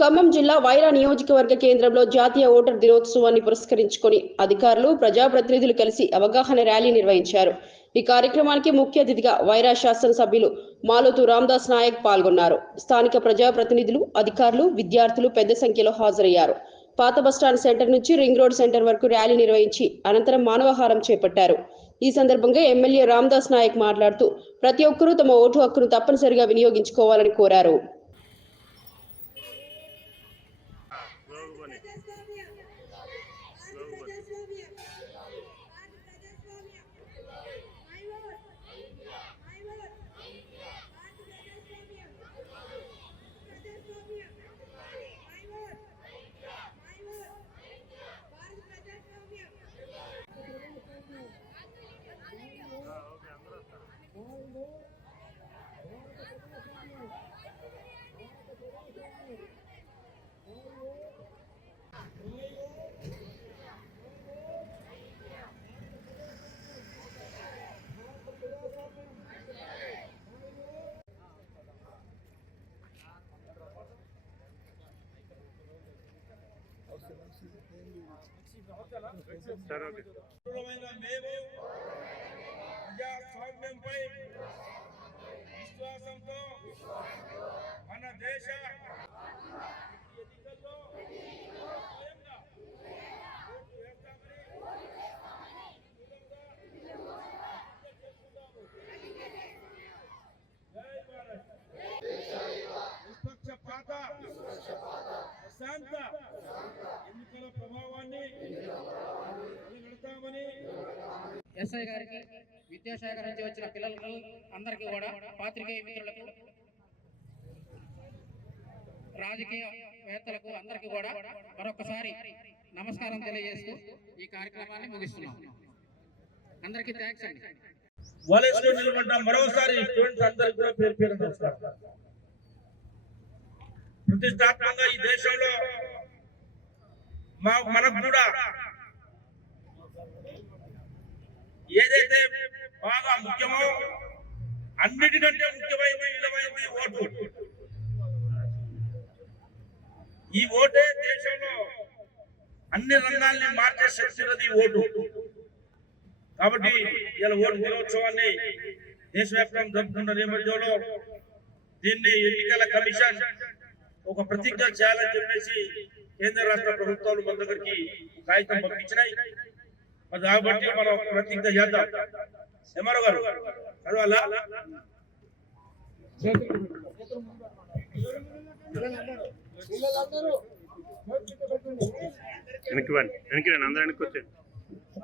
ఖమ్మం జిల్లా వైరా నియోజకవర్గ కేంద్రంలో జాతీయ ఓటర్ దినోత్సవాన్ని పురస్కరించుకొని అధికారులు ప్రజాప్రతినిధులు కలిసి అవగాహన ర్యాలీ నిర్వహించారు. ఈ కార్యక్రమానికి ముఖ్య అతిథిగా వైరా శాసనసభ్యులు మాలోతు రామదాస్ నాయక్ పాల్గొన్నారు. స్థానిక ప్రజాప్రతినిధులు, అధికారులు, విద్యార్థులు పెద్ద సంఖ్యలో హాజరయ్యారు. పాత బస్టాండ్ సెంటర్ నుంచి రింగ్ రోడ్ సెంటర్ వరకు ర్యాలీ నిర్వహించి అనంతరం మానవహారం చేపట్టారు. ఈ సందర్భంగా ఎమ్మెల్యే రామదాస్ నాయక్ మాట్లాడుతూ ప్రతి ఒక్కరూ తమ ఓటు హక్కును తప్పనిసరిగా వినియోగించుకోవాలని కోరారు. ప్రజాస్వామ్యంపై విశ్వాసంతో మన దేశ ఎన్నికల్లో స్వయంగా ఓటు వేస్తామని నిష్పక్షపాత ప్రశాంత ఎన్నికల ప్రభావాన్ని నిలబెడతామని ఎస్ఐ గారికి, విద్యాశాఖ నుంచి వచ్చిన పిల్లలకు అందరికీ కూడా, పాత్రికేయ మిత్రులకు, రాజకీయవేత్తలకు అందరికీ కూడా మరొకసారి నమస్కారం తెలియజేస్తూ ఈ కార్యక్రమాన్ని ముగిస్తున్నాం. అందరికీ థ్యాంక్స్ అండి. వాలెస్లో నిలబడ్డ మరోసారి స్టూడెంట్స్ అందరికీ కూడా పేరు పేరు నమస్కారం. ప్రతిష్టాత్మకంగా ఈ దేశంలో మనకు కూడా ఏదైతే బాగా ముఖ్యమో అన్నిటికంటే ముఖ్యమైనది, విలువైనది ఓటు. ఈ ఓటే దేశంలో అన్ని రంగాల్ని మార్చే శక్తి ఉన్నది ఓటు. కాబట్టి ఇలా ఓటు దినోత్సవాన్ని దేశవ్యాప్తంగా జరుపుకున్న నేపథ్యంలో దీన్ని ఎన్నికల కమిషన్ ఒక ప్రతిజ్ఞ చేయాలని చెప్పేసి కేంద్ర రాష్ట్ర ప్రభుత్వాలు మన దగ్గరికి కాగితం పంపించినాయి. మరి కాబట్టి మనం ప్రతిజ్ఞ చేద్దాం. ఎంఆర్ఓ గారు చదవాలా? వెనక్కి రండి, అందరూ వెనక్కి వచ్చేయండి.